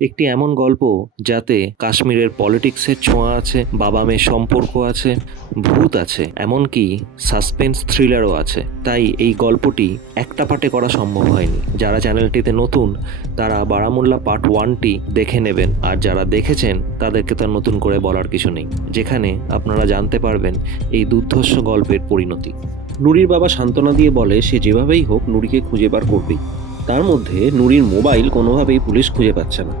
একটি এমন গল্প যাতে কাশ্মীরের পলিটিক্সের ছোঁয়া আছে, বাবা মেয়ের সম্পর্ক আছে, ভূত আছে, এমনকি সাসপেন্স থ্রিলারও আছে। তাই এই গল্পটি একটা পার্টে করা সম্ভব হয়নি। যারা চ্যানেলটিতে নতুন তারা বারামুল্লা পার্ট 1টি দেখে নেবেন, আর যারা দেখেছেন তাদেরকে তার নতুন করে বলার কিছু নেই, যেখানে আপনারা জানতে পারবেন এই দুর্ধর্ষ গল্পের পরিণতি। নুরির বাবা সান্ত্বনা দিয়ে বলে সে যেভাবেই হোক নুরিকে খুঁজে বার করবেই। তার মধ্যে নুরির মোবাইল কোনোভাবেই পুলিশ খুঁজে পাচ্ছে না।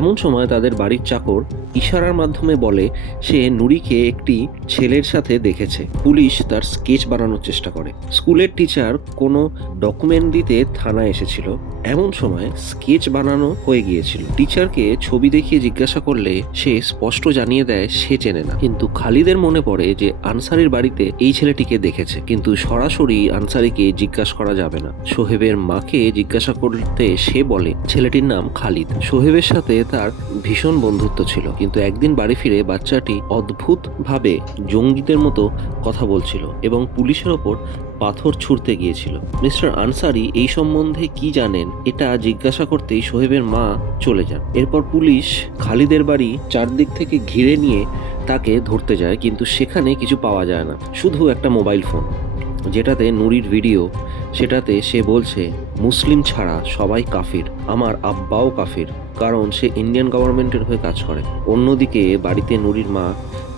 এমন সময় তাদের বাড়ির চাকর ইশারার মাধ্যমে বলে সে নুরিকে একটি ছেলের সাথে দেখেছে। পুলিশ তার স্কেচ বানানোর চেষ্টা করে। স্কুলের টিচার কোনো ডকুমেন্ট দিতে থানায় এসেছিল। এমন সময় স্কেচ বানানো হয়ে গিয়েছিল। টিচারকে ছবি দেখিয়ে জিজ্ঞাসা করলে সে স্পষ্ট জানিয়ে দেয় সে চেনে না। কিন্তু খালিদের মনে পড়ে যে আনসারির বাড়িতে এই ছেলেটিকে দেখেছে, কিন্তু সরাসরি আনসারিকে জিজ্ঞাসা করা যাবে না। সোহেবের মাকে জিজ্ঞাসা করতে সে বলে ছেলেটির নাম খালিদ। সোহেবের সাথে তার ভীষণ বন্ধুত্ব ছিল, কিন্তু একদিন বাড়ি ফিরে বাচ্চাটি অদ্ভুতভাবে জঙ্গিদের মতো কথা বলছিল এবং পুলিশের ওপর পাথর ছুঁড়তে গিয়েছিল। মিস্টার আনসারি এই সম্বন্ধে কি জানেন এটা জিজ্ঞাসা করতেই সোহেবের মা চলে যান। এরপর পুলিশ খালিদের বাড়ি চারদিক থেকে ঘিরে নিয়ে তাকে ধরতে যায়, কিন্তু সেখানে কিছু পাওয়া যায় না, শুধু একটা মোবাইল ফোন যেটাতে নুরির ভিডিও। সেটাতে সে বলছে মুসলিম ছাড়া সবাই কাফির, আমার আব্বাও কাফির, কারণ সে ইন্ডিয়ান গভর্নমেন্টের হয়ে কাজ করে। অন্যদিকে বাড়িতে নুরির মা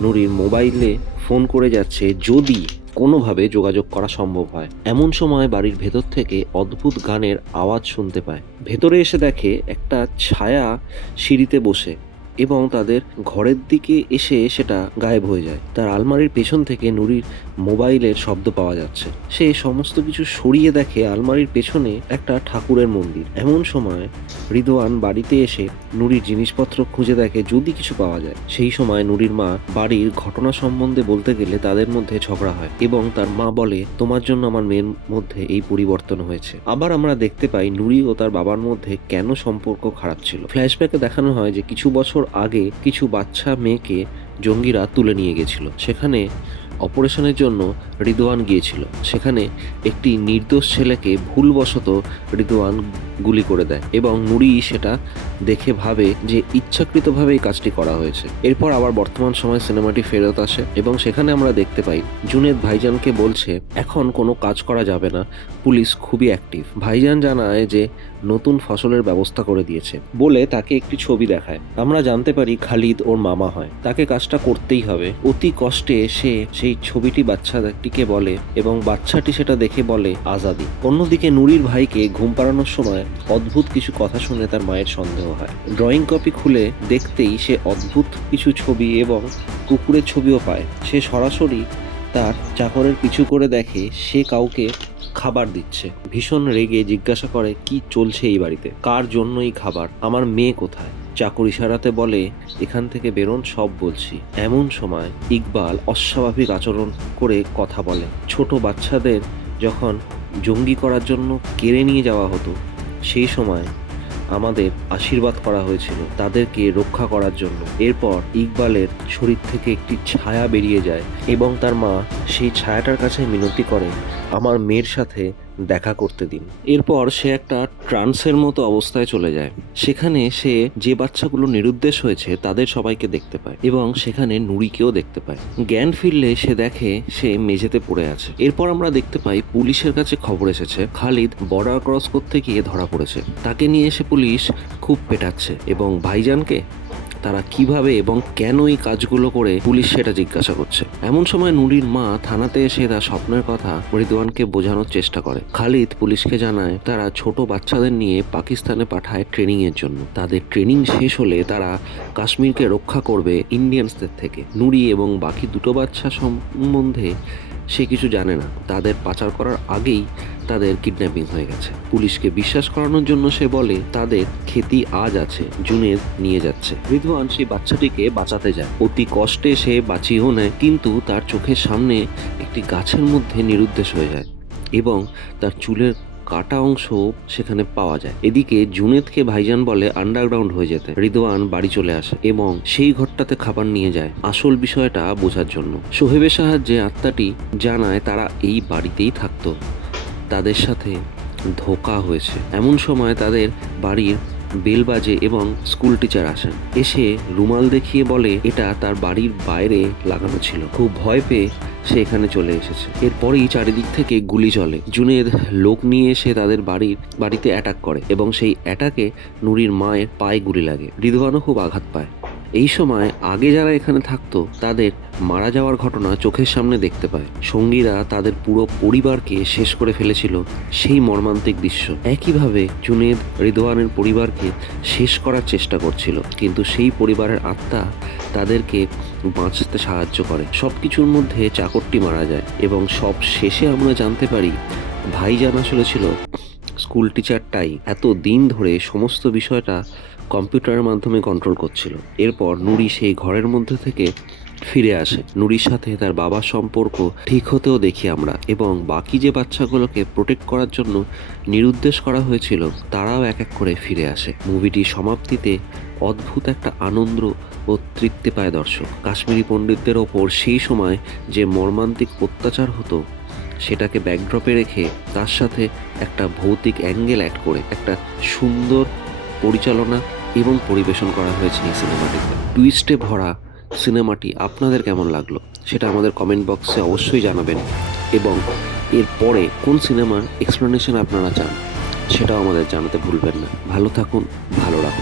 নুরির মোবাইলে ফোন করে যাচ্ছে যদি কোনোভাবে যোগাযোগ করা সম্ভব হয়। এমন সময় বাড়ির ভেতর থেকে অদ্ভুত গানের আওয়াজ শুনতে পায়। ভেতরে এসে দেখে একটা ছায়া সিঁড়িতে বসে এবং তাদের ঘরের দিকে এসে সেটা গায়েব হয়ে যায়। তার আলমারির পেছন থেকে নুরির মোবাইলের শব্দ পাওয়া যাচ্ছে। সে সমস্ত কিছু সরিয়ে দেখে আলমারির পেছনে একটা ঠাকুরের মন্দির। এমন সময় রিদওয়ান বাড়িতে এসে নুরির জিনিসপত্র খুঁজে দেখে যদি কিছু পাওয়া যায়। সেই সময় নুরির মা বাড়ির ঘটনা সম্বন্ধে বলতে গেলে তাদের মধ্যে ঝগড়া হয় এবং তার মা বলে তোমার জন্য আমার মেয়ের মধ্যে এই পরিবর্তন হয়েছে। আবার আমরা দেখতে পাই নুরি ও তার বাবার মধ্যে কেন সম্পর্ক খারাপ ছিল। ফ্ল্যাশব্যাকে দেখানো হয় যে কিছু বছর আগে কিছু বাচ্চা মেয়েকে জঙ্গিরা তুলে নিয়ে গেছিল। সেখানে অপারেশনের জন্য রিদওয়ান গিয়েছিল। সেখানে একটি নির্দোষ ছেলেকে ভুলবশত রিদওয়ান গুলি করে দেয় এবং নুরি সেটা দেখে ভাবে যে ইচ্ছাকৃতভাবে এই কাজটি করা হয়েছে। এরপর আবার বর্তমান সময় সিনেমাটি ফেরত আসে এবং সেখানে আমরা দেখতে পাই জুনেদ ভাইজানকে বলছে এখন কোনো কাজ করা যাবে না, পুলিশ খুবই অ্যাক্টিভ। ভাইজান জানায় যে নতুন ফসলের ব্যবস্থা করে দিয়েছে বলে তাকে একটি ছবি দেখায়। আমরা জানতে পারি খালিদ ওর মামা হয়, তাকে কাজটা করতেই হবে। অতি কষ্টে সে সেই ছবিটি বাচ্চাটিকে বলে এবং বাচ্চাটি সেটা দেখে বলে আজাদি। অন্যদিকে নুরির ভাইকে ঘুম পাড়ানোর সময় অদ্ভুত কিছু কথা শুনে তার মায়ের সন্দেহ হয়। ড্রয়িং কপি খুলে দেখতেই সে অদ্ভুত কিছু ছবি এবং কুকুরের ছবিও পায়। সে সরাসরি তার চাকরের পিছু করে দেখে সে কাউকে খাবার দিচ্ছে। ভীষণ রেগে জিজ্ঞাসা করে কি চলছে এই বাড়িতে, কার জন্য এই খাবার, আমার মেয়ে কোথায়। চাকর ইশারাতে বলে এখান থেকে বেরোন, সব বলছি। এমন সময় ইকবাল অস্বাভাবিক আচরণ করে কথা বলে। ছোট বাচ্চাদের যখন জঙ্গি করার জন্য কেড়ে নিয়ে যাওয়া হতো সেই সময় আমাদের আশীর্বাদ করা হয়েছিল তাদেরকে রক্ষা করার জন্য। এরপর ইকবালের শরীর থেকে একটি ছায়া বেরিয়ে যায় এবং তার মা সেই ছায়াটার কাছে মিনতি করে আমার মেয়ের সাথে দেখা করতে দিন। এরপর সে একটা ট্রান্সের মতো অবস্থায় চলে যায়। সেখানে সে যে বাচ্চাগুলো নিরুদ্দেশ হয়েছে তাদের সবাইকে দেখতে পায় এবং সেখানে নুরিকেও দেখতে পায়। জ্ঞান ফিরলে সে দেখে সে মেঝেতে পড়ে আছে। এরপর আমরা দেখতে পাই পুলিশের কাছে খবর এসেছে খালিদ বর্ডার ক্রস করতে গিয়ে ধরা পড়েছে। তাকে নিয়ে এসে পুলিশ খুব পেটাচ্ছে এবং ভাইজানকে তারা কিভাবে এবং কেন এই কাজগুলো করে পুলিশ সেটা জিজ্ঞাসা করছে। এমন সময় নুরির মা থানাতে এসে তার স্বপ্নের কথা রিদওয়ানকে বোঝানোর চেষ্টা করে। খালিদ পুলিশকে জানায় তারা ছোট বাচ্চাদের নিয়ে পাকিস্তানে পাঠায় ট্রেনিং এর জন্য। তাদের ট্রেনিং শেষ হলে তারা কাশ্মীরকে রক্ষা করবে ইন্ডিয়ানসদের থেকে। নুরি এবং বাকি দুটো বাচ্চা সম্বন্ধে সে কিছু জানে না। তাদের পাচার করার আগেই তাদের কিডন্যাপিং হয়ে গেছে। পুলিশকে বিশ্বাস করানোর জন্য সে বলে তাদের খ্যাতি আজ আছে, জুনেদ নিয়ে যাচ্ছে। রিদওয়ান সেই বাচ্চাটিকে বাঁচাতে যায়। অতি কষ্টে সে বাঁচিয়েও নেয়, কিন্তু তার চোখের সামনে একটি গাছের মধ্যে নিরুদ্দেশ হয়ে যায় এবং তার চুলের কাটা অংশ সেখানে পাওয়া যায়। এদিকে জুনেদকে ভাইজান বলে আন্ডারগ্রাউন্ড হয়ে যেতে। রিদওয়ান বাড়ি চলে আসে এবং সেই ঘরটাতে খাবার নিয়ে যায় আসল বিষয়টা বোঝার জন্য। সোহেবের সাহায্যে আত্মাটি জানায় তারা এই বাড়িতেই থাকতো, তাদের সাথে ধোঁকা হয়েছে। এমন সময় তাদের বাড়ির বেল বাজে এবং স্কুল টিচার আসেন। এসে রুমাল দেখিয়ে বলে এটা তার বাড়ির বাইরে লাগানো ছিল। খুব ভয় পেয়ে সে এখানে চলে এসেছে। এরপরেই চারিদিক থেকে গুলি চলে। জুনেদ লোক নিয়ে এসে তাদের বাড়িতে অ্যাটাক করে এবং সেই অ্যাটাকে নুরির মায়ের পায়ে গুলি লাগে। রিদওয়ানও খুব আঘাত পায়। এই সময় আগে যারা এখানে থাকতো তাদের মারা যাওয়ার ঘটনা চোখের সামনে দেখতে পায়। সঙ্গীরা তাদের পুরো পরিবারকে শেষ করে ফেলেছিল সেই মর্মান্তিক দৃশ্য। একইভাবে জুনেদ রিদওয়ানের পরিবারকে শেষ করার চেষ্টা করছিল, কিন্তু সেই পরিবারের আত্মা তাদেরকে বাঁচতে সাহায্য করে। সব কিছুর মধ্যে চাকরটি মারা যায় এবং সব শেষে আমরা জানতে পারি ভাইজান আসলে ছিল স্কুল টিচারটাই এত দিন ধরে সমস্ত বিষয়টা কম্পিউটারের মাধ্যমে কন্ট্রোল করছিল। এরপর নুরি সেই ঘরের মধ্যে থেকে ফিরে আসে। নুরির সাথে তার বাবার সম্পর্ক ঠিক হতেও দেখি আমরা, এবং বাকি যে বাচ্চাগুলোকে প্রোটেক্ট করার জন্য নিরুদ্দেশ করা হয়েছিল তারাও এক এক করে ফিরে আসে। মুভিটির সমাপ্তিতে অদ্ভুত একটা আনন্দ ও তৃপ্তি পায় দর্শক। কাশ্মীরি পণ্ডিতদের ওপর সেই সময় যে মর্মান্তিক অত্যাচার হতো সেটাকে ব্যাকড্রপে রেখে তার সাথে একটা ভৌতিক অ্যাঙ্গেল অ্যাড করে একটা সুন্দর পরিচালনা এবং পরিবেশন করা হয়েছে এই সিনেমাটিতে। টুইস্টে ভরা সিনেমাটি আপনাদের কেমন লাগলো সেটা আমাদের কমেন্ট বক্সে অবশ্যই জানাবেন, এবং এরপরে কোন সিনেমার এক্সপ্লেনেশন আপনারা চান সেটাও আমাদের জানাতে ভুলবেন না। ভালো থাকুন, ভালো রাখুন।